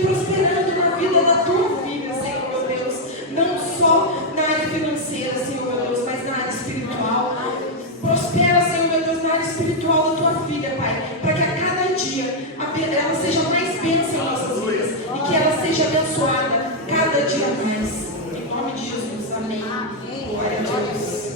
prosperando na vida da tua filha, Senhor meu Deus. Não só na área financeira, Senhor meu Deus, mas na área espiritual. Prospera, Senhor meu Deus, na área espiritual da tua filha, Pai, para que a cada dia ela seja mais bênção em nossas vidas e que ela seja abençoada cada dia mais. Em nome de Jesus, amém. Glória a Deus.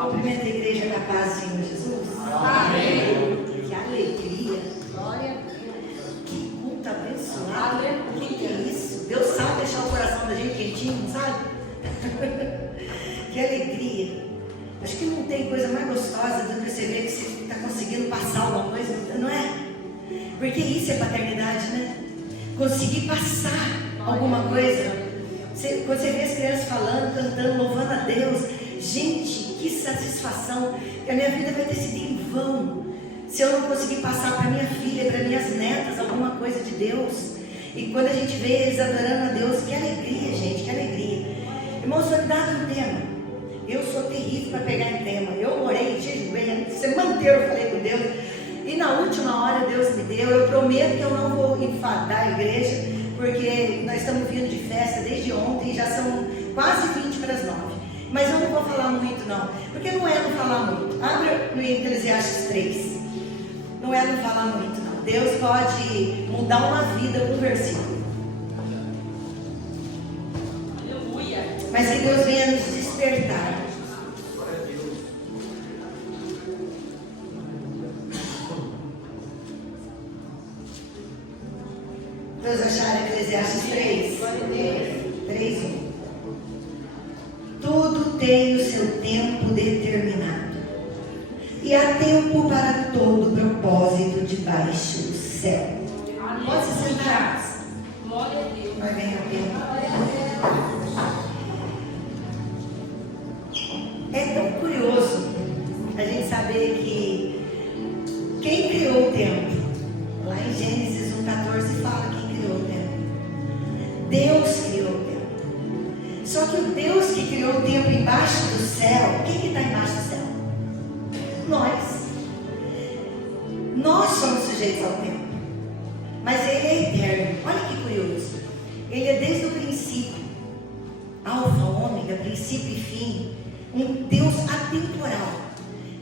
Cumprimento a igreja da paz, Senhor Jesus. Amém. Que alegria. Glória a Deus. Que culto abençoado. O que é isso? Deus sabe deixar o coração da gente quentinho, sabe? Que alegria. Acho que não tem coisa mais gostosa do que você ver que você está conseguindo passar alguma coisa, não é? Porque isso é paternidade, né? Conseguir passar alguma coisa. Quando você vê as crianças falando, cantando, louvando a Deus, gente, que satisfação. Que a minha vida vai ter sido em vão se eu não conseguir passar para minha filha, para minhas netas, alguma coisa de Deus. E quando a gente vê eles adorando a Deus, que alegria, gente, que alegria. Irmãos, foi dado um tema. Eu sou terrível para pegar em tema. Eu orei, jejuei, semana inteira eu falei com Deus. E na última hora Deus me deu. Eu prometo que eu não vou enfadar a igreja, porque nós estamos vindo de festa desde ontem, já são quase 20 para as 9. Mas eu não vou falar muito não, porque não é não falar muito. Abra no Eclesiastes 3. Não é não falar muito não. Deus pode mudar uma vida com um versículo. Aleluia. Mas que Deus venha nos despertar. Todos acharam Eclesiastes 3? 3:1. Tudo tem o seu tempo determinado, e há tempo para todo propósito debaixo do céu. Pode se sentar. Glória a Deus. Vai bem rápido. É tão curioso a gente saber que quem criou o tempo, lá em Gênesis 1:14 fala quem criou o tempo. Deus criou o tempo. Só que o Deus que criou o tempo embaixo do céu, quem que está embaixo do céu? Nós. Nós somos sujeitos ao tempo. Mas Ele é eterno. Olha que curioso. Ele é desde o princípio, alfa, ômega, princípio e fim. Um Deus atemporal,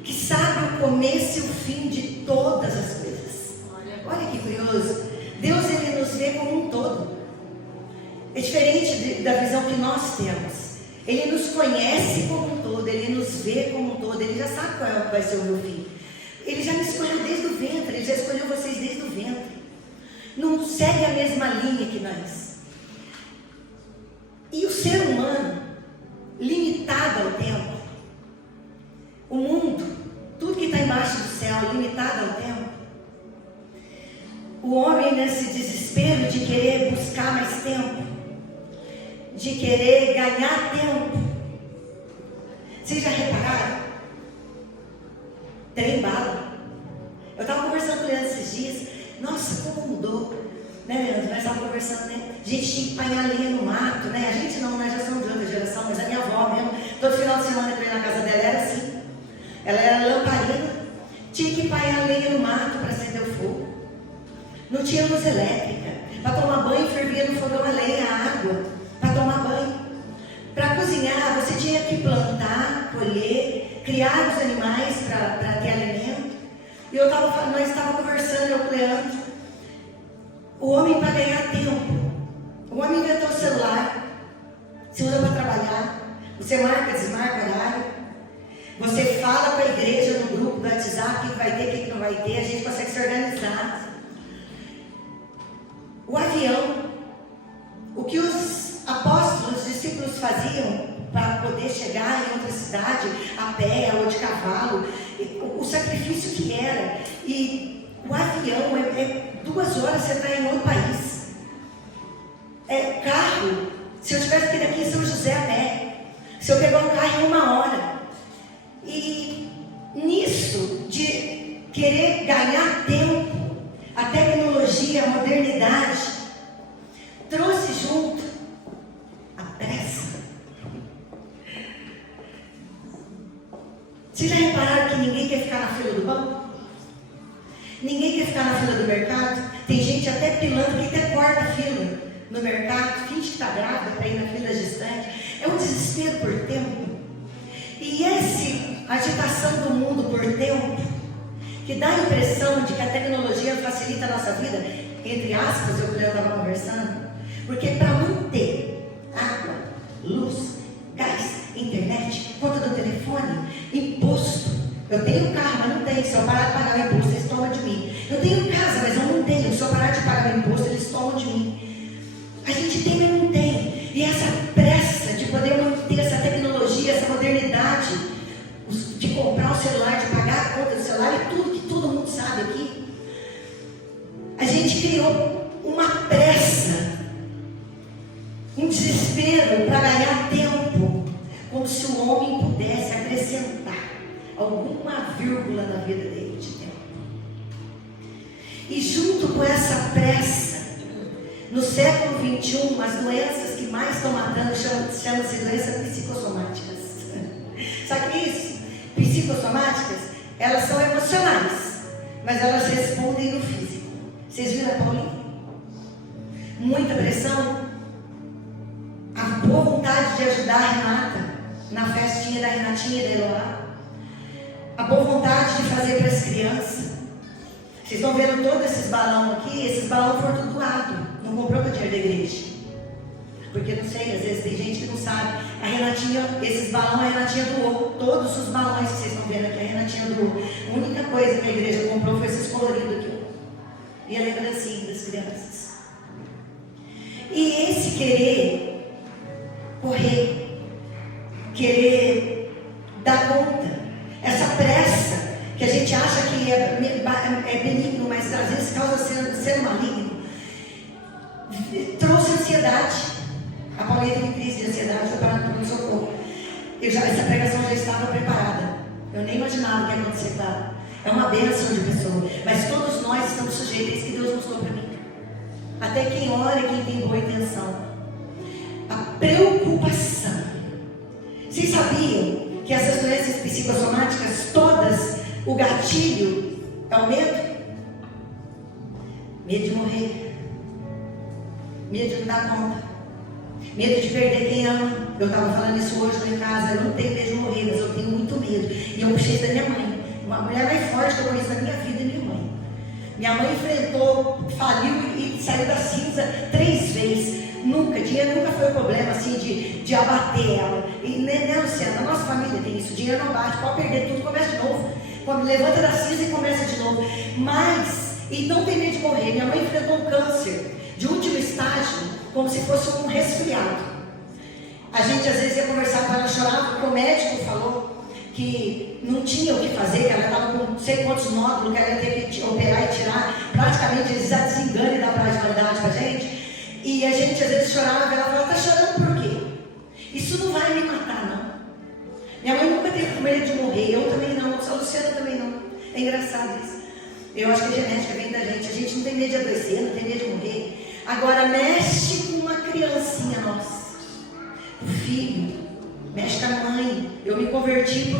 que sabe o começo e o fim de todas as coisas. Olha que curioso. Deus, Ele nos vê como um todo. É diferente da visão que nós temos. Ele nos conhece como um todo, Ele nos vê como um todo, Ele já sabe qual vai ser o meu fim. Ele já me escolheu desde o ventre, Ele já escolheu vocês desde o ventre. Não segue a mesma linha que nós. E o ser humano, limitado ao tempo, o mundo, tudo que está embaixo do céu, limitado ao tempo, o homem nesse desespero de querer buscar mais tempo, de querer ganhar tempo. Vocês já repararam? Trem bala. Eu estava conversando com o Leandro esses dias. Nossa, como mudou, né, Leandro? Nós estávamos conversando, né? A gente tinha que apanhar lenha no mato, né? A gente não, nós já somos de outra geração, mas a minha avó mesmo, todo final de semana que eu ia na casa dela era assim. Ela era lamparina, tinha que apanhar lenha no mato para acender o fogo. Não tinha luz elétrica. Para tomar banho, fervia no fogão a lenha, a água, para tomar banho. Para cozinhar, você tinha que plantar, colher, criar os animais para ter alimento. E nós estávamos conversando, eu com o Leandro. O homem, para ganhar tempo, o homem inventou o celular. Você usa para trabalhar. Você marca, desmarca horário. Você fala com a igreja no grupo do WhatsApp o que vai ter, o que não vai ter. A gente consegue se organizar. O avião, o que os apóstolos, os discípulos faziam para poder chegar em outra cidade, a pé ou de cavalo, o sacrifício que era. E o avião é 2 horas você está em outro país. Carro, se eu tivesse que ir daqui em São José a pé, se eu pegar um carro em 1 hora. E nisso de querer ganhar tempo, a tecnologia, a modernidade trouxe junto a pressa. Vocês já repararam que ninguém quer ficar na fila do banco? ficar na fila do mercado. Tem gente até pilando que até corta a fila no mercado, finge que está grávida para ir na fila distante. É um desespero por tempo. E essa agitação do mundo por tempo, que dá a impressão de que a tecnologia facilita a nossa vida, entre aspas, eu estava conversando, porque para manter água, luz, gás, internet, conta do telefone, imposto. Eu tenho carro, mas não tenho. Se eu parar de pagar o imposto, eles tomam de mim. Eu tenho casa, mas eu não tenho. Se eu parar de pagar o imposto, eles tomam de mim. A gente tem, mas não tem. E essa pressa de poder manter essa tecnologia, essa modernidade, de comprar o celular, de pagar a conta do celular e tudo que todo mundo sabe aqui, a gente criou uma pressa, um desespero para ganhar tempo, como se o homem pudesse acrescentar alguma vírgula na vida dele de tempo. E junto com essa pressa, no século XXI, as doenças que mais estão matando chamam-se doenças psicossomáticas. Sabe o que é isso? Psicossomáticas, elas são emocionais, mas elas respondem no físico. Vocês viram a Paulinha? Muita pressão, a boa vontade de ajudar a Renata na festinha da Renatinha e da Eloá, a boa vontade de fazer para as crianças. Vocês estão vendo todos esses balões aqui? Esses balões foram tudo doados, não comprou com o dinheiro da igreja. Porque não sei, às vezes tem gente que não sabe. A Renatinha, esses balões a Renatinha doou. Todos os balões que vocês estão vendo aqui, a Renatinha doou. A única coisa que a igreja comprou foi esses coloridos aqui. E a lembrancinha das crianças. E esse querer correr, querer dar conta, essa pressa que a gente acha que é benigno, mas às vezes causa ser maligno, trouxe ansiedade. A Paulinha teve crise de ansiedade, foi parar no pronto-socorro. Essa pregação já estava preparada. Eu nem imaginava o que ia acontecer com ela. É uma bênção de pessoa. Mas todos nós estamos sujeitos a isso que Deus mostrou para mim. Até quem ora e quem tem boa intenção. A preocupação. Vocês sabiam que essas doenças psicossomáticas, todas, o gatilho é o medo? Medo de morrer. Medo de não dar conta. Medo de perder quem ama. Eu estava falando isso hoje lá em casa. Eu não tenho medo de morrer, mas eu tenho muito medo. E eu puxei da minha mãe. Uma mulher mais forte que eu conheço na minha vida é minha mãe. Minha mãe enfrentou, faliu e saiu da cinza 3 vezes. Dinheiro nunca foi um problema assim de abater ela. E né, Luciana, na nossa família tem isso. Dinheiro não bate, pode perder tudo, começa de novo. Levanta da cinza e começa de novo. E não tem medo de morrer. Minha mãe enfrentou um câncer de último estágio, como se fosse um resfriado. A gente às vezes ia conversar com ela, chorava, porque o médico falou que não tinha o que fazer, que ela estava com não sei quantos nódulos, que ela ia ter que operar e tirar. Praticamente eles já desenganam e dão fragilidade para a gente. E a gente às vezes chorava, ela falava, está chorando por quê? Isso não vai me matar, não. Minha mãe nunca teve medo de morrer, eu também não, a Luciana também não. É engraçado isso. Eu acho que a genética vem da gente. A gente não tem medo de adoecer, não tem medo de morrer. Agora mexe com uma criancinha nossa. O filho, mexe com a mãe. Eu me converti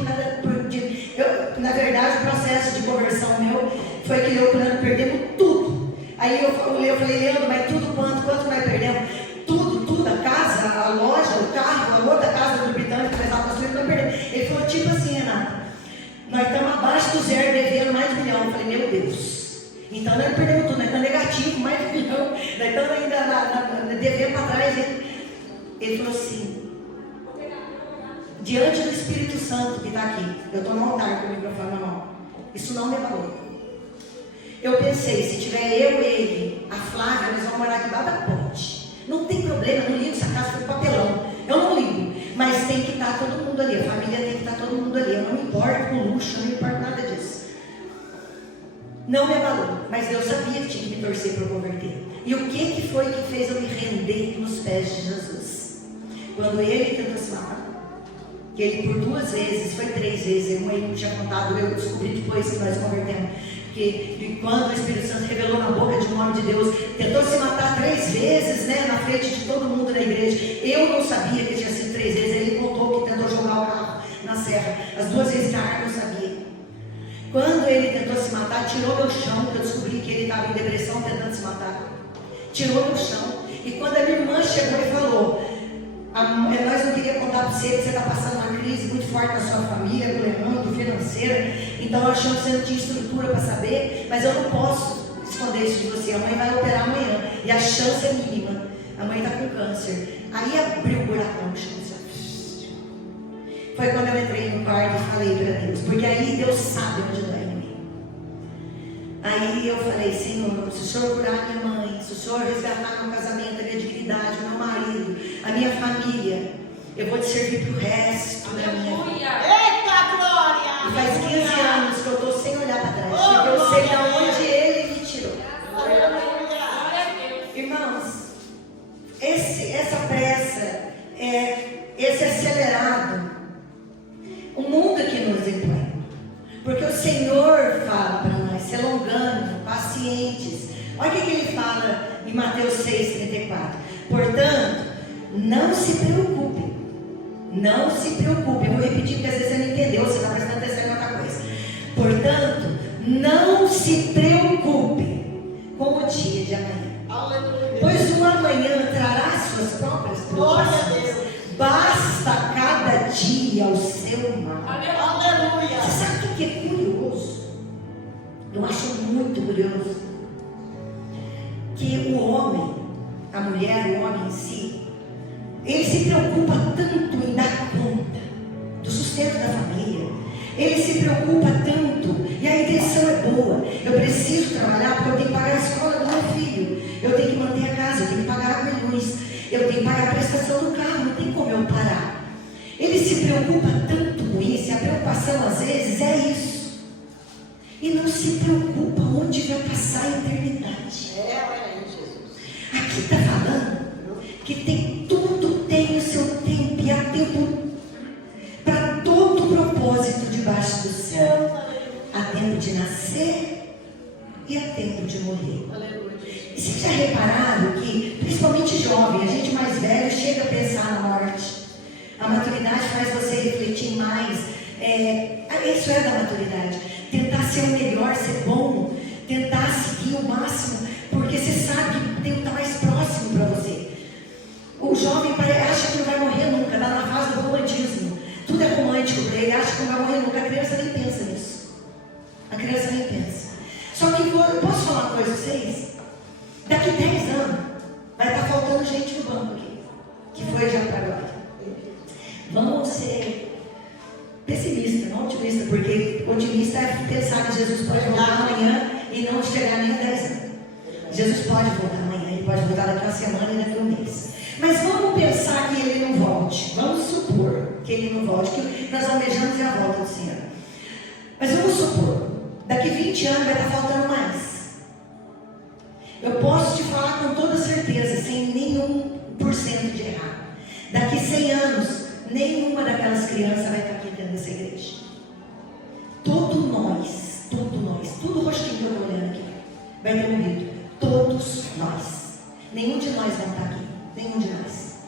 na verdade, o processo de conversão meu foi que eu perdemos tudo. Aí eu falei, Leandro, mas tudo quanto nós perdemos? Tudo, a casa, a loja, o carro, a outra casa do Britânico que nós estávamos construindo, nós perdemos. Ele falou tipo assim, Renata, nós estamos abaixo do zero, devendo mais de 1 milhão. Eu falei, meu Deus. Então nós perdemos tudo, nós estamos negativo, mais de 1 milhão, nós estamos ainda devendo para trás. Ele falou assim, diante do Espírito Santo que está aqui, eu estou no altar com o microfone na mão, isso não me abalou. Eu pensei, se tiver eu, ele, a Flávia, nós vamos morar debaixo da ponte. Não tem problema, não ligo se a casa foi papelão, eu não ligo, mas tem que estar todo mundo ali, a família tem que estar todo mundo ali, eu não me importo com luxo, eu não me importo nada disso. Não me abalou, mas Deus sabia que tinha que me torcer para eu converter. E o que foi que fez eu me render nos pés de Jesus? Quando ele tentou se matar, que ele por 2 vezes, foi 3 vezes, ele não tinha contado, eu descobri depois que nós convertemos, que quando o Espírito Santo revelou na boca de um homem de Deus, tentou se matar 3 vezes, né, na frente de todo mundo na igreja. Eu não sabia que tinha sido 3 vezes, ele contou que tentou jogar o carro na serra, as 2 vezes que a arma eu sabia. Quando ele tentou se matar, tirou meu chão, que eu descobri que ele estava em depressão tentando se matar. Tirou meu chão. E quando a minha irmã chegou e falou, nós não queríamos contar para você que você está passando uma crise muito forte na sua família, muito financeira, então nós achamos que você não tinha estrutura para saber, mas eu não posso esconder isso de você. A mãe vai operar amanhã e a chance é mínima. A mãe está com câncer. Aí abriu o buracão no chão. Foi quando eu entrei no quarto e falei para Deus, porque aí Deus sabe onde dói em mim. Aí eu falei, Senhor, se o Senhor curar minha mãe, se o Senhor resgatar meu casamento, a minha dignidade, meu marido, a minha família, eu vou te servir para o resto da minha vida. Eita glória! E faz 15 anos que eu estou sem olhar para trás, porque eu sei de onde Ele me tirou. Irmãos, essa pressa, esse acelerado, o mundo que nos impõe. Porque o Senhor fala para nós, ser longânimo, pacientes. Olha o que ele fala em Mateus 6,34. Portanto, não se preocupe. Não se preocupe. Eu vou repetir porque às vezes você não entendeu, você está prestando atenção em outra coisa. Portanto, não se preocupe com o dia de amanhã. Aleluia. Pois o amanhã trará suas próprias preocupações. Basta cada dia o seu mal. Aleluia. Você sabe o que é curioso? Eu acho muito curioso que o homem, a mulher, o homem em si, ele se preocupa tanto em dar conta do sustento da família. Ele se preocupa tanto, e a intenção é boa. Eu preciso trabalhar porque eu tenho que pagar a escola do meu filho. Eu tenho que manter a casa, eu tenho que pagar água e luz. Eu tenho que pagar a prestação do carro, não tem como eu parar. Ele se preocupa tanto com isso, e a preocupação às vezes é isso. E não se preocupa onde vai passar a eternidade. Aqui está falando que tudo tem o seu tempo, e há tempo para todo propósito debaixo do céu. Há tempo de nascer e há tempo de morrer. E vocês já repararam que, principalmente jovem, a gente mais velho chega a pensar na morte. A maturidade faz você refletir mais. Isso é da maturidade. Tentar ser o melhor, ser bom. Tentar seguir o máximo. Porque você sabe que o tempo está mais próximo para você. O jovem acha que não vai morrer nunca. Está na fase do romantismo. Tudo é romântico para ele. Acha que não vai morrer nunca. A criança nem pensa nisso. A criança nem pensa. Só que eu posso falar uma coisa para vocês? Daqui 10 anos vai estar faltando gente no banco aqui. Que foi já para agora. Vamos ser pessimistas, não otimistas, porque otimista é pensar que Jesus pode voltar amanhã e não chegar nem a 10 anos. Jesus pode voltar amanhã, ele pode voltar daqui a uma semana e daqui a um mês. Mas vamos pensar que ele não volte. Vamos supor que ele não volte, que nós almejamos a volta do Senhor. Mas vamos supor, daqui 20 anos vai estar faltando mais. Eu posso te falar com toda certeza, sem nenhum por cento de errar. Daqui 100 anos, nenhuma daquelas crianças vai estar aqui dentro dessa igreja. Todos nós, tudo rostinho que eu estou olhando aqui, vai ter morrido. Todos nós. Nenhum de nós vai estar aqui. Nenhum de nós.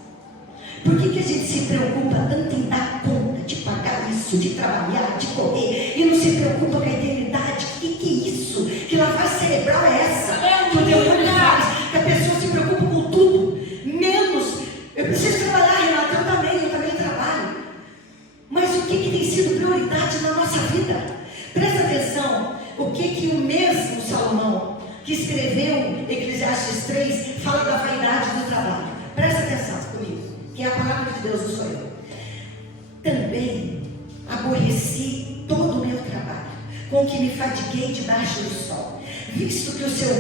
Por que a gente se preocupa tanto em dar conta, de pagar isso, de trabalhar, de correr, e não se preocupa com a eternidade? O que é isso? Que lavagem cerebral é essa? Que o demônio faz? Que a pessoa se preocupa com tudo, menos. Eu preciso trabalhar, Renata, eu também trabalho. Mas o que tem sido prioridade na nossa vida? Presta atenção, o que o mesmo Salomão, que escreveu Eclesiastes 3, fala da vaidade do trabalho. Presta atenção comigo, que é a palavra de Deus, não sou eu. Também aborreci todo o meu trabalho, com que me fadiguei debaixo do sol, visto que o seu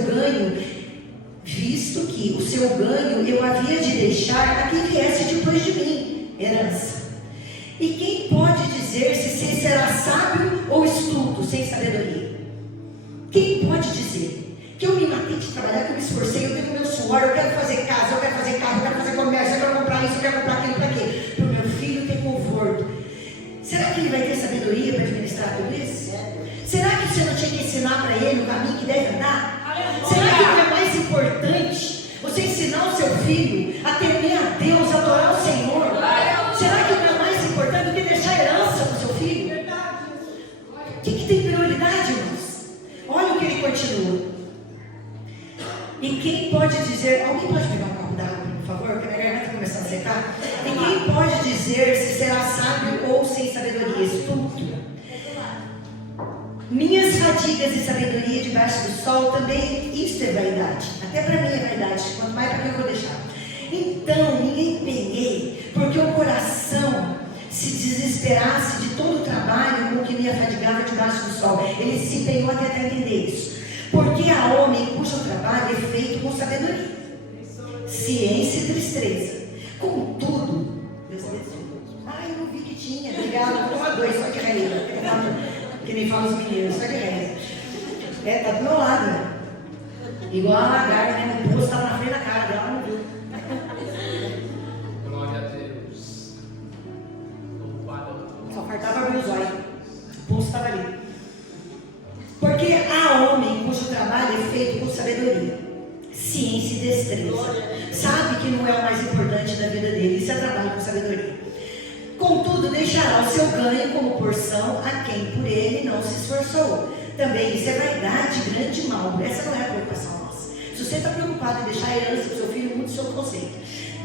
ganho eu havia de deixar a quem viesse depois de mim, herança. E quem pode dizer se será sábio ou estulto sem sabedoria? Quem pode dizer que eu me matei de trabalhar, que eu me esforcei, eu tenho meu suor, eu quero fazer casa, eu quero fazer carro, eu quero fazer comércio, eu quero comprar isso, eu quero comprar aquilo, para quê? Para o meu filho ter conforto. Será que ele vai ter sabedoria para administrar tudo isso? Será que você não tinha que ensinar para ele o caminho que deve andar? Será que não é mais importante você ensinar o seu filho a temer a Deus, a adorar o Senhor? Será que não é mais importante do que deixar herança para o seu filho? O que tem prioridade? continua. E quem pode dizer, alguém pode pegar um copo d'água, por favor, porque a minha garganta está começando a secar? E quem pode dizer se será sábio ou sem sabedoria? Estúpido. Minhas fadigas e sabedoria debaixo do sol também, isso é vaidade. Até para mim é vaidade, quanto mais para quem eu vou deixar. Então me empenhei, porque o coração se desesperasse de todo o trabalho com que me afadigava debaixo do sol. Ele se empenhou até entender isso. Porque há homem cujo trabalho é feito com sabedoria, ciência e destreza. Contudo, Deus abençoe. Eu não vi que tinha. Obrigada, vou tomar 2, só de raiva. Que nem falam os mineiros, só de raiva. Tá do meu lado, né? Igual a lagarta, né? O pulso estava na frente da cara dela, não viu. Glória a Deus. Só faltava abrir os olhos. O pulso estava ali. Porque há homem cujo trabalho é feito com sabedoria, ciência e destreza. Sabe que não é o mais importante da vida dele, isso é trabalho com sabedoria. Contudo, deixará o seu ganho como porção a quem por ele não se esforçou. Também isso é vaidade, grande mal. Essa não é a preocupação nossa. Se você está preocupado em deixar a herança para o seu filho, mude o seu conceito.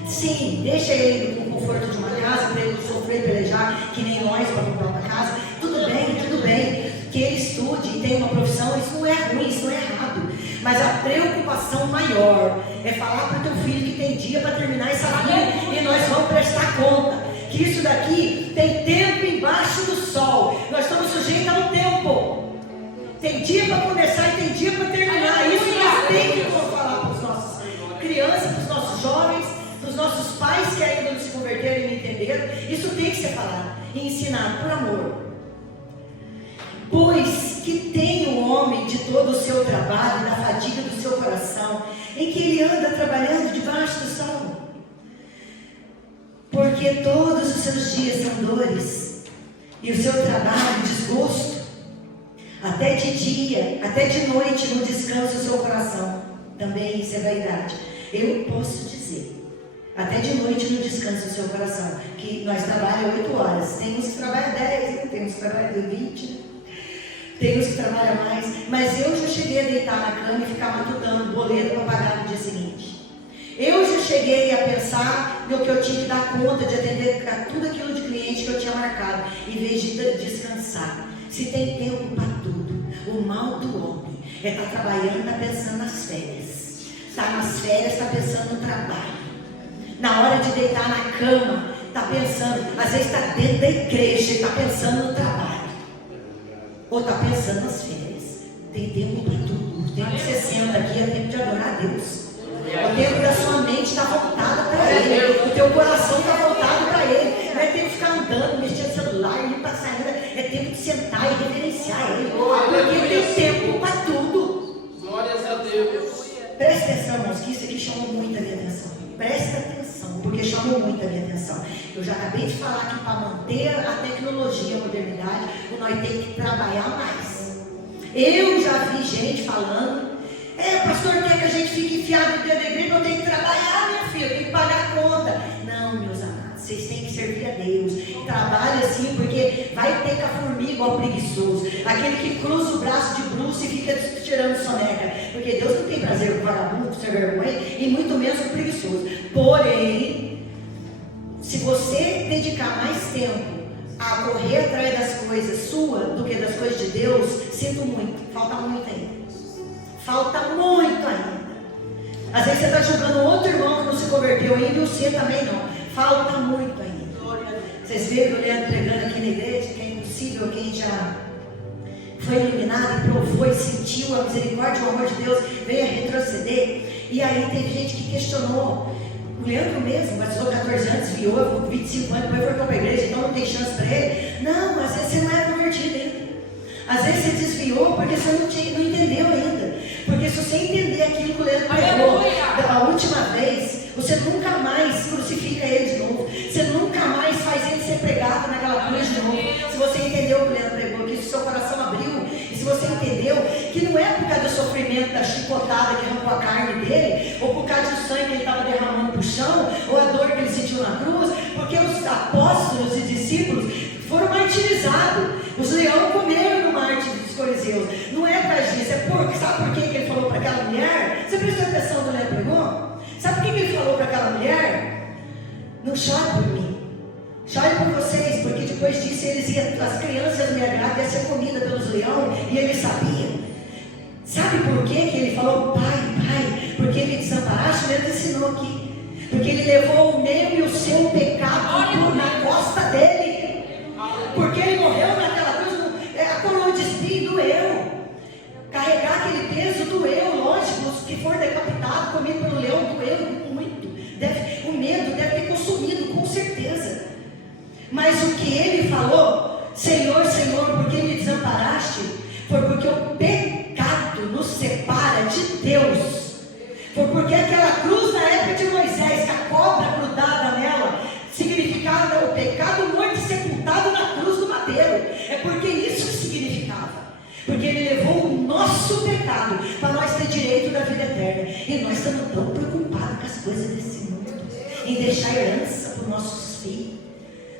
Sim, deixa ele com o conforto de uma casa, para ele sofrer e pelejar, que nem nós, para comprar uma casa. Tudo bem. Que ele estude e tenha uma profissão, isso não é ruim, isso não é errado. Mas a preocupação maior é falar para o teu filho que tem dia para terminar essa vida e nós vamos prestar conta. Que isso daqui tem tempo embaixo do sol. Nós estamos sujeitos a um tempo. Tem dia para começar e tem dia para terminar. Isso nós temos que falar para os nossos crianças, para os nossos jovens, para os nossos pais que ainda não se converteram e não entenderam. Isso tem que ser falado e ensinado por amor. Pois que tem o homem de todo o seu trabalho e da fadiga do seu coração, em que ele anda trabalhando debaixo do sol. Porque todos os seus dias são dores, e o seu trabalho desgosto. Até de dia, até de noite não descansa o seu coração. Também isso é vaidade. Eu posso dizer, até de noite não descansa o seu coração, que nós trabalhamos 8 horas. Tem uns que trabalham 10, tem uns que trabalham 20, tem uns que trabalham mais. Mas eu já cheguei a deitar na cama e ficar matutando boleto para pagar no dia seguinte. Eu já cheguei a pensar no que eu tinha que dar conta de atender a tudo aquilo de cliente que eu tinha marcado, em vez de descansar. Se tem tempo para tudo, o mal do homem é estar trabalhando, está pensando nas férias. Está nas férias, está pensando no trabalho. Na hora de deitar na cama, está pensando, às vezes está dentro da igreja e está pensando no trabalho. Ou está pensando nas férias. Tem tempo para tudo. O tempo que você senta aqui é tempo de adorar a Deus. O tempo da sua mente está voltado para Ele. O teu coração está voltado para Ele. Não é tempo de ficar andando, mexendo no celular, indo para a saída. É tempo de sentar e reverenciar Ele. Porque tem tempo para tudo. Glórias a Deus. Preste atenção, irmãos, que isso aqui chamou muito a minha atenção. Preste atenção, porque chamou muito a minha atenção. Eu já acabei de falar que para manter a tecnologia, a modernidade, nós temos que trabalhar mais. Eu já vi gente falando, o pastor quer que a gente fique enfiado dentro da igreja, eu tenho que trabalhar, meu filho, eu tenho que pagar a conta. Não, meus amados, vocês têm que servir a Deus. Trabalhe assim, porque vai ter cafurmi igual preguiçoso. Aquele que cruza o braço de bruxo e fica tirando soneca. Porque Deus não tem prazer com vagabundo, com sem vergonha, e muito menos com preguiçoso. Porém, se você dedicar mais tempo a correr atrás das coisas suas do que das coisas de Deus, sinto muito, falta muito ainda. Falta muito ainda. Às vezes você está julgando outro irmão que não se converteu ainda e você também não. Falta muito ainda. Vocês viram o Leandro pregando aqui na igreja, que é impossível quem já foi iluminado e provou e sentiu a misericórdia e o amor de Deus veio a retroceder. E aí teve gente que questionou. O Leandro mesmo, batizou 14 anos, desviou, 25 anos, depois voltou para a igreja, então não tem chance para ele. Não, às vezes você não é convertido ainda. Às vezes você desviou porque você não entendeu ainda. Porque se você entender aquilo que o Leandro pregou da última vez, você nunca mais crucifica ele de novo. Você nunca mais faz ele ser pregado naquela cruz de novo. Se você entendeu o que o Leandro pregou, que o seu coração abriu, e se você entendeu que não é por causa do sofrimento, da chicotada que arrancou a carne dele, ou por causa do sangue que ele estava derramando para o chão, ou a dor que ele sentiu na cruz, porque os apóstolos e discípulos foram martirizados. Os leões comeram no Marte dos Coliseus. Não é para isso, é porque, sabe Não chore por mim. Chore por vocês, porque depois disso as crianças me agradam, ia ser comida pelos leões, e ele sabia. Sabe por quê que ele falou, pai, porque me desamparaste? Ele ensinou aqui. Porque ele levou o meu e o seu pecado na costa dele. Porque ele morreu naquela cruz, a coroa de espinho doeu. Carregar aquele peso doeu, lógico. Os que foram decapitados, comido pelo leão, doeu muito. O medo deve ter consumido, com certeza. Mas o que ele falou, Senhor, Senhor, porque me desamparaste, foi porque o pecado nos separa de Deus. Foi porque aquela cruz na época de Moisés, que a cobra grudada nela, significava o pecado morto e sepultado na cruz do madeiro. É porque isso que significava. Porque ele levou o nosso pecado para nós ter direito da vida eterna. E nós estamos tão preocupados com as coisas desse mundo, em deixar herança para os nossos filhos.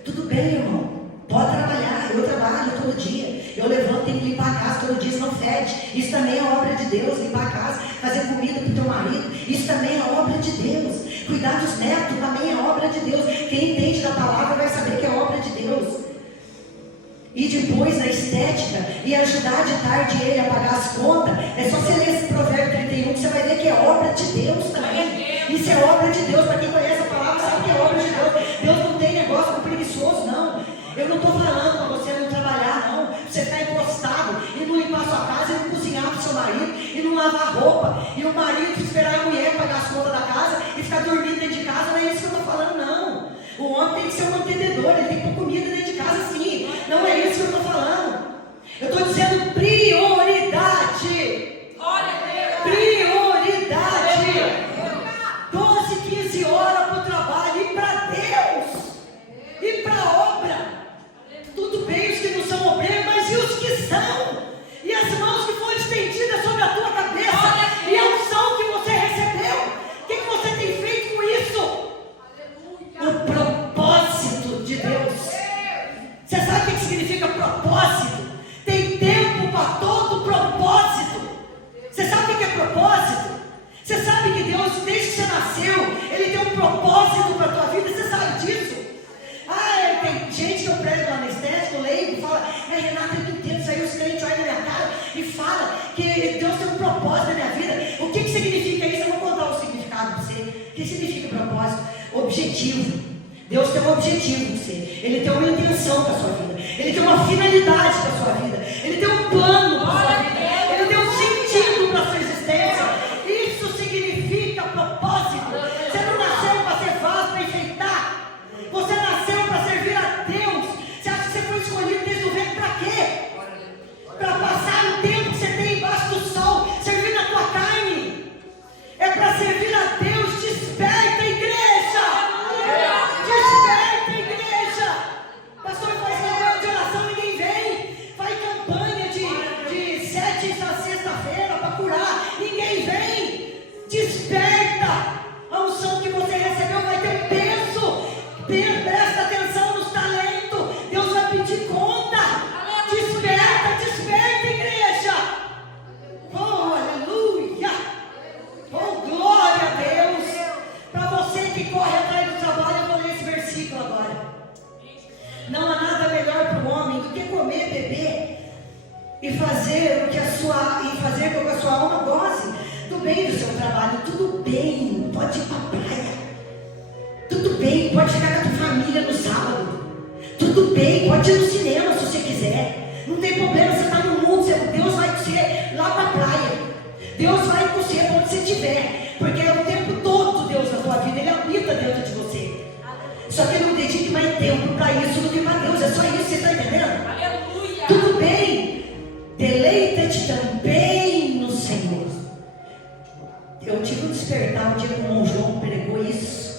Tudo bem, irmão, pode trabalhar, eu trabalho todo dia, eu levanto, tenho que limpar a casa todo dia, isso não fede. Isso também é obra de Deus, limpar a casa, fazer comida para o teu marido, isso também é obra de Deus. Cuidar dos netos também é obra de Deus. Quem entende da palavra vai saber que é obra de Deus. E depois na estética, e ajudar de tarde ele a pagar as contas, é só você ler esse provérbio 31 que você vai ver que é obra de Deus também. Isso é obra de Deus. Para quem conhece a palavra sabe que é obra de Deus. Deus não tem negócio com preguiçoso, não. Eu não estou falando para você não trabalhar, não. Você ficar encostado e não limpar a sua casa, e não cozinhar para o seu marido, e não lavar roupa, e o marido esperar a mulher pagar as contas da casa e ficar dormindo dentro de casa. Não é isso que eu estou falando, não. O homem tem que ser um mantenedor, ele tem que pôr comida dentro de casa, sim. Não é isso que eu estou falando. Eu estou dizendo prioridade. Prioridade. 12, 15 horas para o trabalho e para Deus. E para a obra. Tudo bem os que não são obreiros, mas e os que são? E as mãos que foram estendidas sobre a tua cabeça? E a unção que você recebeu? O que você tem feito com isso? O propósito de Deus. Você sabe o que significa propósito? Tem tempo para todo propósito. Você sabe o que é propósito? Você sabe que Deus, desde que você nasceu, Ele tem um propósito para a tua vida. Você sabe disso? Tem gente que eu prego lá na estética, eu leio e fala, Renata, eu entendo isso aí, os crentes olham na minha cara e fala que Deus tem um propósito na minha vida. O que significa isso? Eu vou contar o significado para você. O que significa propósito? Objetivo. Deus tem um objetivo para você. Ele tem uma intenção para a sua vida. Ele tem uma finalidade para a sua vida. Ele tem um plano para a sua vida. Ele tem um sentido para a sua existência. Isso significa propósito. Você não nasceu para ser vaso, para enfeitar. Você nasceu para servir a Deus. Você acha que você foi escolhido desde o ventre para quê? Para passar o tempo que você tem embaixo do sol, servindo a tua carne. É para servir a Deus. Desperta, igreja. Desperta, igreja. Pastor, faz campanha de oração, ninguém vem. Faz campanha de 7 a sexta-feira para curar, ninguém vem. Desperta. A unção que você recebeu vai ter peso. Presta atenção nos talentos. Deus vai pedir conta. Desperta, desperta, igreja. Oh, aleluia. Oh, glória a Deus. Para você que corre atrás do trabalho, eu vou ler esse versículo agora. Não há nada melhor para o homem do que comer, beber e fazer com que a sua alma goze do bem do seu trabalho. Tudo bem, pode ir para a praia. Tudo bem, pode ficar com a tua família no sábado. Tudo bem, pode ir no cinema se você quiser. Não tem problema, você está no mundo. Deus vai com você lá para a praia. Deus vai com você onde você estiver. Porque é o tempo todo Deus na tua vida. Ele habita dentro de você. Só que ele não dedique mais tempo para isso do que para Deus. É só isso, você está entendendo? Aleluia. Tudo bem. Deleita-te também no Senhor. Eu tive um despertar um dia que o irmão João pregou isso.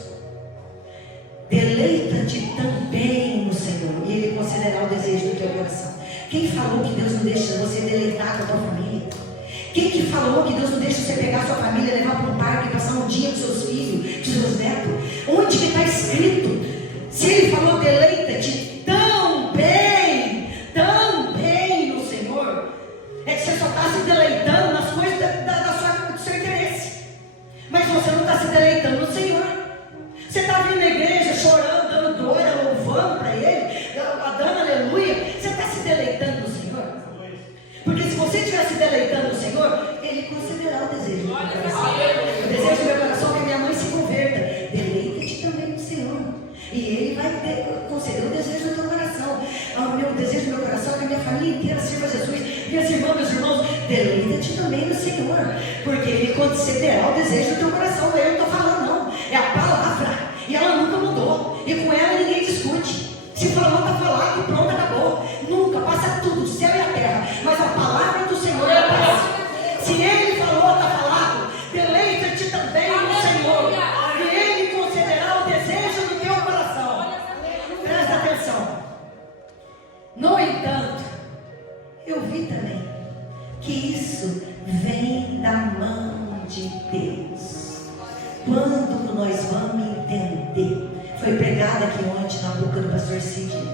Deleita-te também no Senhor, e Ele considerará o desejo do teu coração. Quem falou que Deus não deixa você deleitar com a tua família? Quem que falou que Deus não deixa você pegar a sua família, levar para um parque e passar um dia com seus filhos, com seus netos? Onde que está escrito? Se Ele falou deleita-te também no Senhor, é que você só está se deleitando nas coisas do seu interesse, mas você não está se deleitando no Senhor. Você está vindo na igreja chorando, Porque se você estiver se deleitando no Senhor, Ele concederá o desejo do teu coração. O desejo do meu coração é que minha mãe se converta. Deleita-te também no Senhor. E Ele vai conceder o desejo do teu coração. O desejo do meu coração é que a minha família inteira sirva a Jesus. Minhas irmãs, meus irmãos, deleita-te também no Senhor. Porque Ele concederá o desejo do teu coração. Não é eu que estou falando, não. É a palavra. E ela nunca mudou. E com ela ninguém discute. Se falou, está falado, pronto, acabou. Nunca, passa tudo, o céu e a terra. Mas a palavra do Senhor é passa. Se Ele falou, está falado. Deleita-te também no Senhor. E Ele concederá o desejo do teu coração. Presta atenção. No entanto, eu vi também que isso vem da mão de Deus. Quando nós vamos entender, foi pregado aqui ontem na boca do pastor Sidney,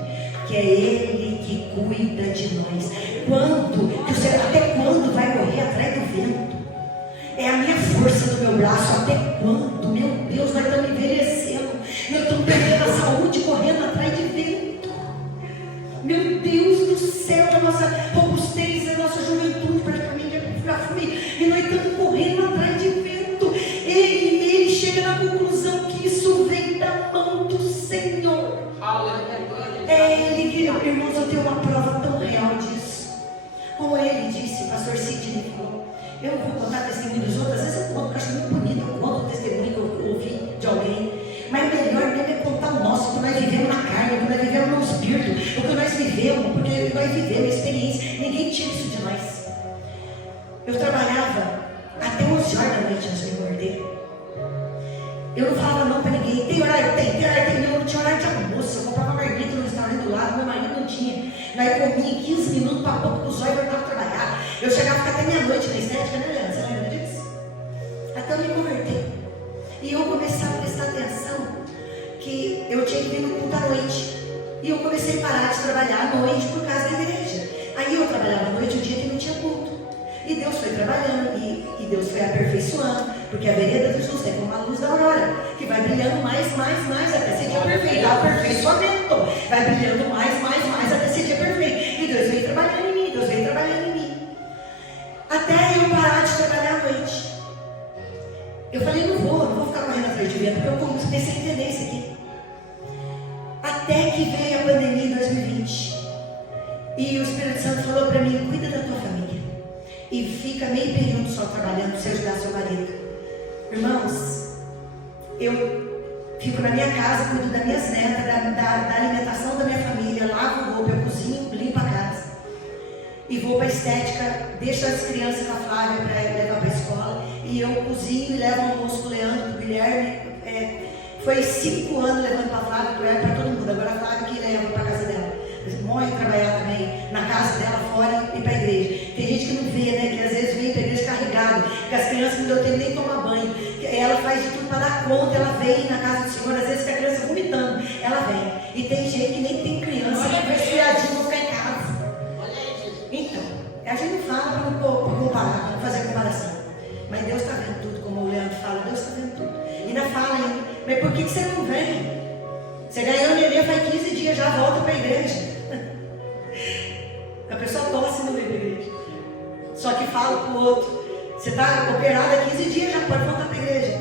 que é Ele que cuida de nós. Até quando vai correr atrás do vento? É a minha força do meu braço. Até quando? Meu Deus, nós estamos envelhecendo. Nós estamos perdendo a saúde correndo atrás de vento. Meu Deus do céu, a nossa robustez, a nossa juventude praticamente já foi. E nós estamos correndo atrás de vento. Ele chega na conclusão que isso vem da mão do Senhor. É Ele que, irmãos, eu tenho uma prova tão real disso. Como ele disse, o pastor Sidney falou, eu vou contar testemunho dos outros. Às vezes eu conto, acho muito bonito, eu conto o testemunho que eu ouvi de alguém. Mas melhor mesmo é contar o nosso, porque nós vivemos na carne, porque nós vivemos no espírito, porque nós vivemos, porque nós vivemos a experiência. Ninguém tira isso de nós. Eu trabalhava até 11 horas da noite antes de me morder. Eu não falava não para ninguém. Tem horário? Tem. Eu não tinha horário de almoço. Eu comprava marmita no restaurante do lado, meu marido não tinha. Nós comia em 15 minutos para pouco dos olhos e voltava a trabalhar. Eu chegava a ficar até meia-noite na estética, né, Leandro? Você lembra disso? Até eu me converter. E eu comecei a prestar atenção que eu tinha que vir no culto à noite. E eu comecei a parar de trabalhar à noite por causa da igreja. Aí eu trabalhava à noite o dia que não tinha culto. E Deus foi trabalhando, e Deus foi aperfeiçoando, porque a vereda de Jesus é como a luz da aurora, que vai brilhando mais, até ser dia perfeito. Dá aperfeiçoamento, vai brilhando mais, até ser dia perfeito. E Deus veio trabalhando em mim, até eu parar de trabalhar à noite. Eu falei, não vou ficar correndo atrás de vento, porque eu comecei a entender isso aqui. Até que veio a pandemia em 2020, e o Espírito Santo falou para mim, cuida da tua família. E fica meio período só trabalhando para você ajudar seu marido. Irmãos, eu fico na minha casa, cuido das minhas netas, da alimentação da minha família, lavo roupa, eu cozinho, limpo a casa. E vou para a estética, deixo as crianças com a Flávia para levar para a escola. E eu cozinho e levo almoço para o Leandro, para o Guilherme. Foi 5 anos levando para a Flávia, para o Guilherme, para todo mundo. Agora a Flávia que leva para a casa dela. Morre de trabalhar também na casa dela, fora e para a igreja. Tem gente que não vê, né? Que às vezes vem para a igreja carregado, que as crianças não deu tempo nem tomar banho. Ela faz de tudo para dar conta, ela vem na casa do Senhor, às vezes com a criança vomitando, ela vem. E tem gente que nem tem criança, que vai esfriadinho, não ficar em casa. Então, a gente não fala para não comparar, para não fazer comparação. Mas Deus está vendo tudo, como o Leandro fala, Deus está vendo tudo. E ainda fala ainda, mas por que você não vem? Você ganhou neném faz 15 dias, já volta para a igreja. A pessoa tosse no meio da igreja. Só que fala para o outro, você está operado há 15 dias, já pode voltar para a igreja.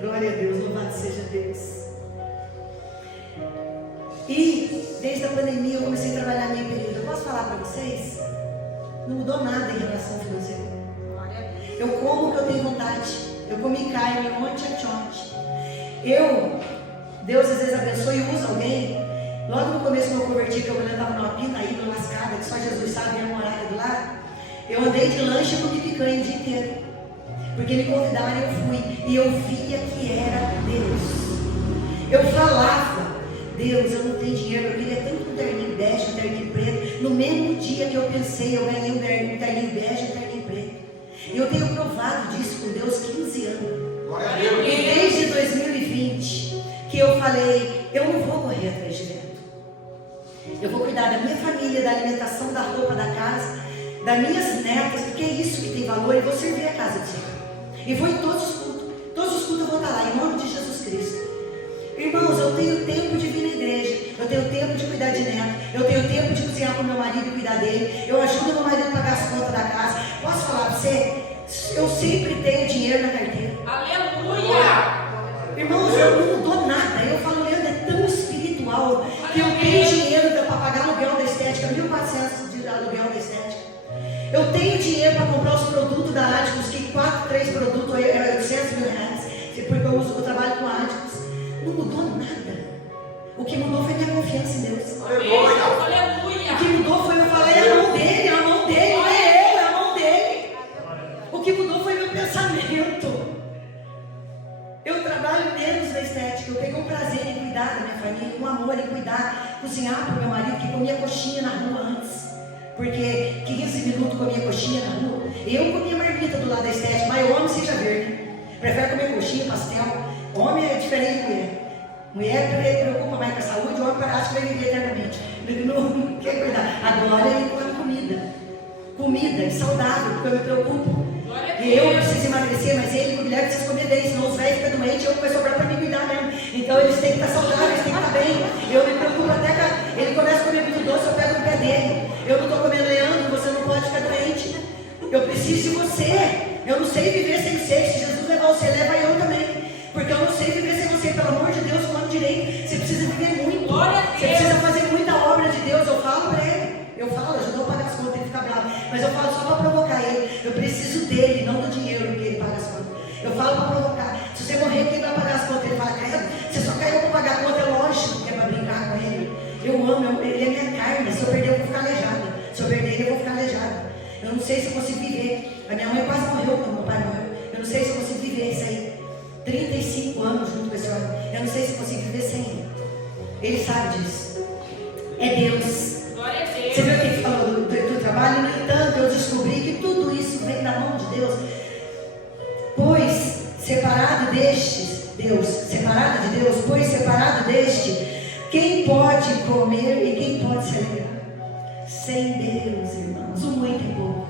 Glória a Deus, louvado seja Deus. E desde a pandemia eu comecei a trabalhar meio período. Eu posso falar para vocês? Não mudou nada em relação ao financeiro. Eu como o que eu tenho vontade. Eu comi carne ontem. Deus às vezes abençoa e usa alguém. Logo no começo que eu converti, que eu estava numa pinaíba lascada, que só Jesus sabe, minha morada do lado. Eu andei de lanche e comi picanha o dia inteiro. Porque me convidaram e eu fui. E eu via que era Deus. Eu falava, Deus, eu não tenho dinheiro, eu queria tanto um terninho bege, um terninho preto. No mesmo dia que eu pensei, eu ganhei um terninho bege e um terninho preto. Eu tenho provado disso com Deus 15 anos. E desde 2020 que eu falei, eu não vou correr atrás de vento. Eu vou cuidar da minha família, da alimentação, da roupa da casa, das minhas netas, porque é isso que tem valor. E vou servir a casa do Senhor. E vou em todos os cultos. Todos os cultos eu vou estar lá, em nome de Jesus Cristo. Irmãos, eu tenho tempo de vir na igreja, eu tenho tempo de cuidar de neto, eu tenho tempo de cozinhar para o meu marido e cuidar dele, eu ajudo meu marido a pagar as contas da casa. Posso falar para você? Eu sempre tenho dinheiro na carteira. Aleluia! Irmãos, eu não mudou nada. Eu falo, Leandro, é tão espiritual que eu tenho dinheiro para pagar aluguel da estética, 1.400 de aluguel da estética. Eu tenho dinheiro para comprar os produtos da Áticos, que 3 produtos é 800 mil reais, porque eu trabalho com Áticos. Não mudou nada. O que mudou foi minha confiança em Deus. Aleluia! O que mudou foi eu falei, é a mão dele, não é eu, é a mão dele. O que mudou foi meu pensamento. Eu trabalho menos na estética, eu peguei um prazer em cuidar da minha família, um amor em cuidar, cozinhar para o meu marido que comia coxinha na rua antes. Porque 15 minutos comia coxinha na rua. Eu comia marmita do lado da estética, mas o homem seja verde. Prefere comer coxinha, pastel. Homem é diferente de mulher. Mulher preocupa mais com a saúde, o homem parece que vai viver eternamente. Ele não quer cuidar. Agora ele come comida. Comida saudável, porque eu me preocupo. Eu preciso emagrecer, mas ele e a mulher precisam comer bem, senão os velhos ficam doentes, eu vou sobrar para me cuidar mesmo. Então eles têm que estar saudáveis, eles têm que estar bem. Eu me preocupo até que ele começa a comer muito doce, eu pego no pé dele. Eu não estou comendo, Leandro, você não pode ficar doente. Eu preciso de você. Eu não sei viver sem você. Se Jesus levar você, leva eu também. Porque eu não sei viver sem você. Pelo amor de Deus, come direito. Você precisa viver muito. Você precisa fazer muita obra de Deus. Eu falo para ele. Eu falo, ajudou a pagar as contas, ele fica bravo. Mas eu falo só para provocar ele. Eu preciso dele, não do dinheiro que ele paga as contas. Eu falo para provocar. Se você morrer, quem vai pagar as contas? Ele fala, cara, você só caiu para pagar a conta, é lógico que é para brincar com ele. Eu amo, ele é minha carne. Se eu perder, eu vou ficar aleijada. Se eu perder ele, eu vou ficar aleijada. Eu não sei se eu consigo viver. A minha mãe quase morreu quando meu pai morreu. Eu não sei se eu consigo viver isso aí. 35 anos junto com esse homem. Eu não sei se eu consigo viver sem ele. Ele sabe disso. É Deus. Glória a Deus. Você viu o que ele falou do trabalho? No entanto, eu descobri que tudo isso vem da mão de Deus. Pois separado deste, quem pode comer e quem pode se alegrar? Sem Deus, irmãos, o muito é pouco.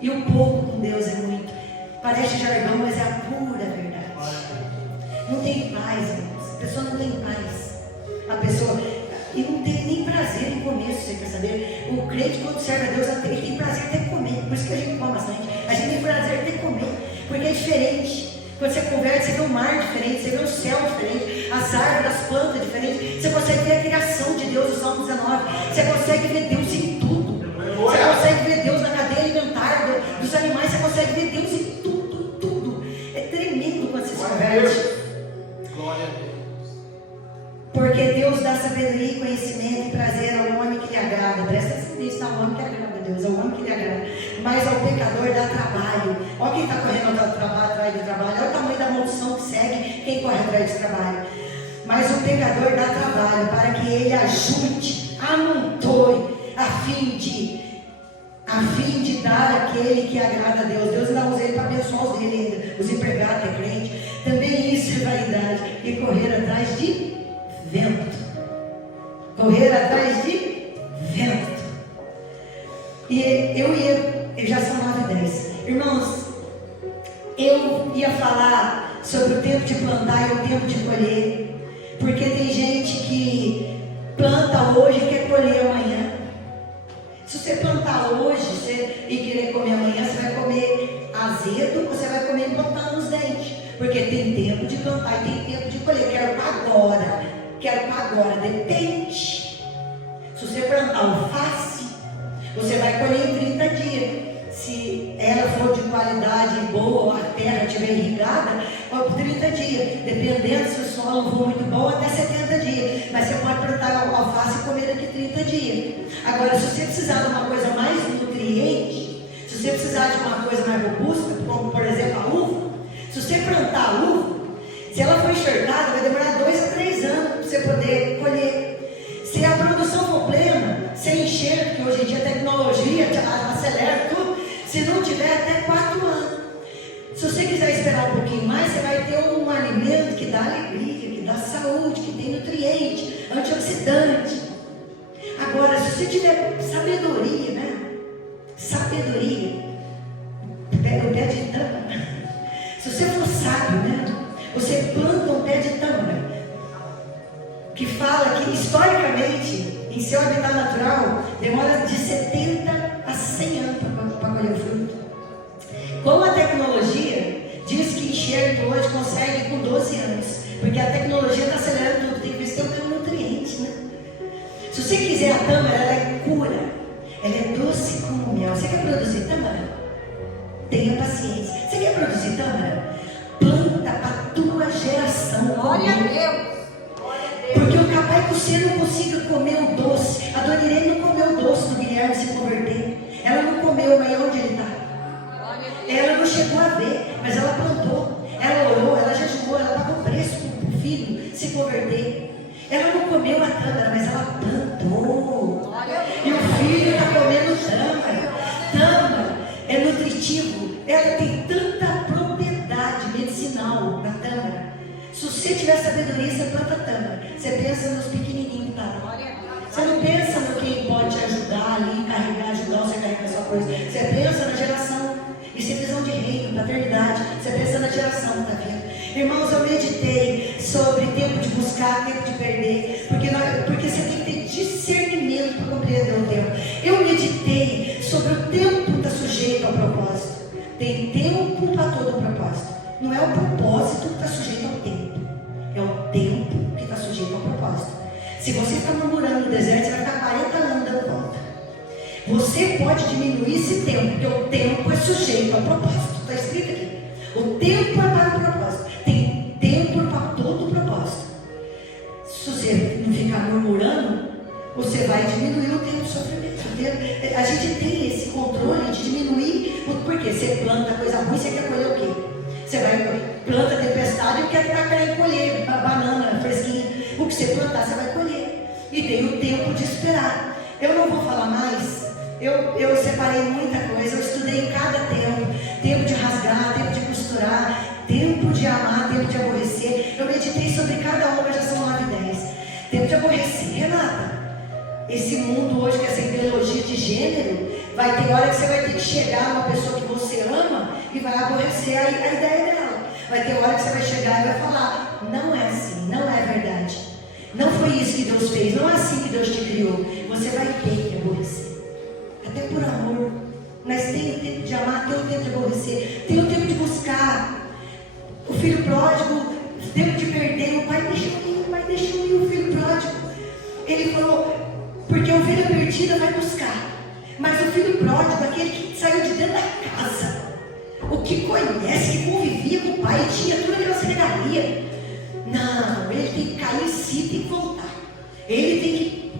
E o pouco com Deus é muito. Parece jargão, mas é a pura verdade. Não tem paz, irmãos. A pessoa não tem paz. A pessoa... E não tem nem prazer em comer, se você quer saber. O crente, quando serve a Deus, ele tem prazer até em comer. Por isso que a gente come bastante. A gente tem prazer até em comer. Porque é diferente. Quando você conversa, você vê o mar diferente, você vê o céu diferente, as árvores, as plantas diferentes. Você consegue ver a criação de Deus, o Salmo 19. Você consegue ver Deus em tudo. Você consegue ver Deus na cadeia alimentar dos animais. Você consegue ver Deus em tudo, tudo. É tremendo quando você se converte. Glória a Deus. Porque Deus dá sabedoria e conhecimento e prazer ao homem que lhe agrada. Presta atenção nisso, ao homem que agrada a Deus, ao homem que lhe agrada. Mas ao pecador dá trabalho. Olha quem está correndo atrás do trabalho. Olha o tamanho da maldição que segue quem corre atrás do trabalho. Mas o pecador dá trabalho para que ele ajude, amontoe, a fim de dar aquele que agrada a Deus. Deus ainda usa ele para abençoar os dele, os empregados, é crente. Também isso é vaidade e correr atrás de vento. Correr atrás de vento. E já são 9h10. Irmãos, eu ia falar sobre o tempo de plantar e o tempo de colher. Porque tem gente que planta hoje e quer colher amanhã. Se você plantar hoje e querer comer amanhã, você vai comer azedo ou você vai comer botando os dentes. Porque tem tempo de plantar e tem tempo de colher. Quero para agora. Depende. Se você plantar alface, você vai colher em 30 dias. Se ela for de qualidade boa, a terra estiver irrigada, vai por 30 dias. Dependendo se o solo for muito bom, até 70 dias. Mas você pode plantar alface e comer daqui 30 dias. Agora, se você precisar de uma coisa mais nutriente, se você precisar de uma coisa mais robusta, como por exemplo a uva, se você plantar a uva, se ela for enxertada, vai demorar 2 a 3 anos para você poder colher. Se a produção for plena, sem enxerto, que hoje em dia a tecnologia acelera tudo, se não tiver até 4 anos. Se você quiser esperar um pouquinho mais, você vai ter um alimento que dá alegria, que dá saúde, que tem nutriente, antioxidante. Agora, se você tiver sabedoria, né? Sabedoria, pega o pé de tâmara. Se você for sábio, né? Você planta um pé de tâmara. que fala que historicamente, em seu habitat natural, demora de 70 a 100 anos para colher o fruto. Com a tecnologia, diz que enxerto hoje consegue com 12 anos, porque a tecnologia está acelerando tudo, tem que ver se tem um nutriente, né? Se você quiser a tâmara, ela é cura, ela é doce como mel. Você quer produzir tâmara? Tenha paciência. Você quer produzir tâmara? Planta para a tua geração. Glória a Deus. Porque o capaz que você não consiga comer o doce. A dona Irene não comeu o doce do Guilherme se converter. Ela não comeu, mas onde ele está? Ela não chegou a ver, mas ela plantou. Ela orou, ela jejuou, ela pagou preço para o filho se converter. Ela não comeu a tâmara, mas ela plantou. E o filho está comendo tâmara. Tâmara é nutritivo. Ela tem tanta propriedade medicinal na tâmara. Se você tiver sabedoria, você planta tâmara. Você pensa nos pequenininhos, tá? Você não pensa no quem pode te ajudar ali, carregar, ajudar você a carregar a sua coisa. Você pensa na geração. Isso é visão de reino, paternidade. Você pensa na geração, tá vendo? Irmãos, eu meditei sobre tempo de buscar, tempo de perder. Porque você tem que ter discernimento para compreender o tempo. Eu meditei sobre o tempo que está sujeito ao propósito. Tem tempo para todo o propósito. Não é o propósito que está sujeito ao tempo. É o tempo que está sujeito ao propósito. Se você ficar murmurando no deserto, você vai ficar 40 anos dando volta. Você pode diminuir esse tempo, porque o tempo é sujeito ao propósito. Está escrito aqui. O tempo é para o propósito. Tem tempo para todo o propósito. Se você não ficar murmurando, você vai diminuir o tempo de sofrimento. A gente tem esse controle de diminuir, porque você planta coisa ruim, você quer colher o quê? Você vai planta tempestade e quer colher banana fresquinha. O que você plantar, você vai colher. E tem o tempo de esperar. Eu não vou falar mais. Eu separei muita coisa. Eu estudei cada tempo. Tempo de rasgar, tempo de costurar, tempo de amar, tempo de aborrecer. Eu meditei sobre cada uma, já são 9 e 10. Tempo de aborrecer. Renata, esse mundo hoje, com essa ideologia de gênero, vai ter hora que você vai ter que chegar numa pessoa que você ama e vai aborrecer a ideia dela. Vai ter hora que você vai chegar e vai falar, não é assim, não é verdade. Não foi isso que Deus fez, não é assim que Deus te criou. Você vai ter que aborrecer. Até por amor. Mas tem o tempo de amar, tem o tempo de aborrecer, tem o tempo de buscar. O filho pródigo, o tempo de perder. O pai deixou ir o filho pródigo. Ele falou, porque a ovelha perdida vai buscar. Mas o filho pródigo, aquele que saiu de dentro da casa, o que conhece, que convivia com o pai, tinha tudo aquela regalia. Não, ele tem que cair em si, tem que voltar. Ele tem que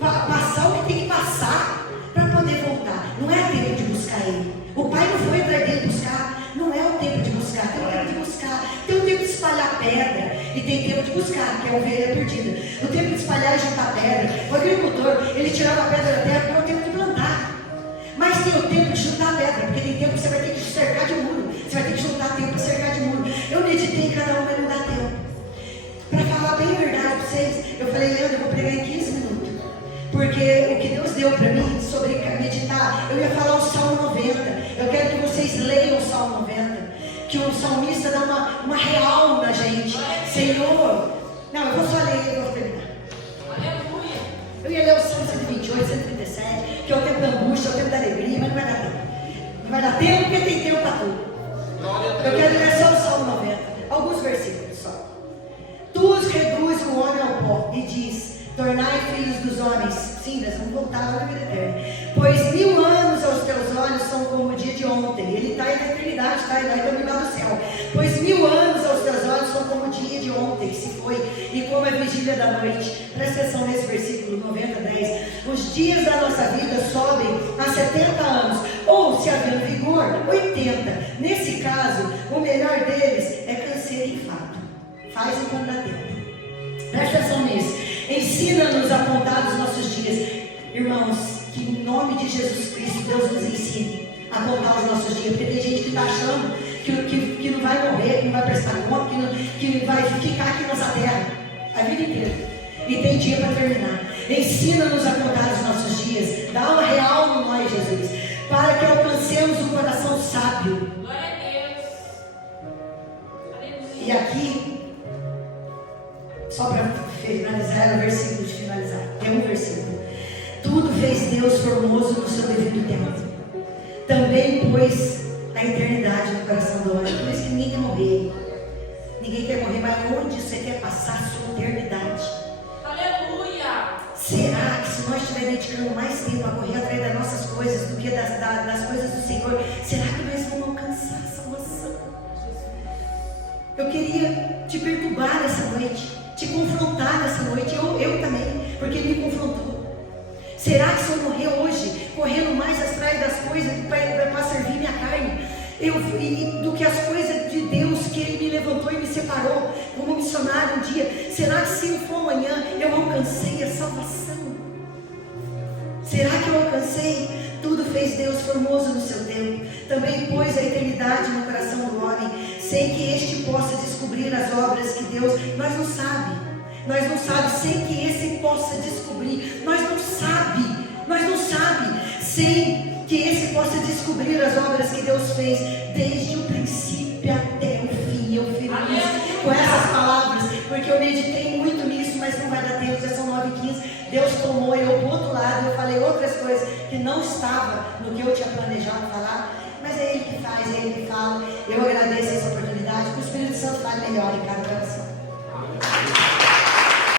passar o que tem que passar para poder voltar. Não é tempo de buscar ele. O pai não foi atrás dele buscar. Não é o tempo de buscar, tem o tempo de buscar. Tem o tempo de espalhar pedra e tem tempo de buscar, que é a ovelha perdida. O tempo de espalhar e juntar pedra. O agricultor, ele tirava a pedra da terra porque é o tempo de plantar. Mas tem o tempo de juntar pedra, porque tem tempo que você vai ter que cercar de muro. Você vai ter que juntar tempo para cercar de muro. Eu meditei em cada uma, mas não dá tempo. Para falar bem a verdade para vocês, eu falei, Leandro, eu vou pregar em 15 minutos. Porque o que Deus deu para mim sobre meditar, eu ia falar o Salmo 90. Eu quero que vocês leiam o Salmo 90. Que o salmista dá uma real na gente. Senhor, não, eu vou só ler e eu vou terminar. Aleluia. Eu ia ler o Salmo 128, 137, que é o tempo da angústia, é o tempo da alegria, mas não vai dar tempo. Não vai dar tempo porque tem tempo para tudo. Eu quero ler só o Salmo 90, alguns versículos só. Tu os reduz o homem ao pó e diz, tornai filhos dos homens. Sim, nós vamos voltar lá na vida eterna. Pois 1000 anos aos teus olhos são como o dia de ontem. Ele está aí na eternidade, está aí, vai dominar do céu. Pois 1000 anos aos teus olhos são como o dia de ontem, que se foi, e como a vigília da noite. Presta atenção nesse versículo 90, 10. Os dias da nossa vida sobem a 70 anos, ou se havendo vigor, 80. Nesse caso, o melhor deles é canseiro e enfado. Faz enquanto dá tempo. Presta atenção nisso. Ensina-nos a contar os nossos dias. Irmãos, que em nome de Jesus Cristo, Deus nos ensine a contar os nossos dias. Porque tem gente que está achando que não vai morrer, que não vai prestar conta, que vai ficar aqui nessa terra a vida inteira. E tem dia para terminar. Ensina-nos a contar os nossos dias. Dá uma real no nós, Jesus, para que alcancemos um coração sábio. Glória a Deus. Aleluia. E aqui, só para fechar, era o versículo de finalizar. É um versículo. Tudo fez Deus formoso no seu devido tempo. Também pôs a eternidade no coração do homem. Por isso que ninguém quer morrer. Ninguém quer morrer, mas onde você quer passar a sua eternidade? Aleluia. Será que se nós estivermos dedicando mais tempo a correr atrás das nossas coisas do que das coisas do Senhor, será que nós vamos alcançar a salvação? Eu queria te perturbar nessa noite, te confrontar nessa noite, eu também, porque me confrontou. Será que se eu morrer hoje, correndo mais atrás das coisas para servir minha carne, do que as coisas de Deus que Ele me levantou e me separou como missionário um dia, será que se eu for amanhã, eu alcancei a salvação? Será que eu alcancei? Tudo fez Deus formoso no seu tempo. Também pôs a eternidade no coração do homem, sem que este possa descobrir as obras que Deus... Nós não sabe, sem que esse possa descobrir. Nós não sabe, sem que esse possa descobrir as obras que Deus fez, desde o princípio até o fim. Eu firmo isso com essas palavras, porque eu meditei muito nisso, mas não vai dar tempo, já são 9h15. Deus tomou eu para o outro lado, eu falei outras coisas que não estava no que eu tinha planejado falar, mas é Ele que faz, é Ele que fala. Eu agradeço essa oportunidade, que o Espírito Santo fale melhor em cada coração.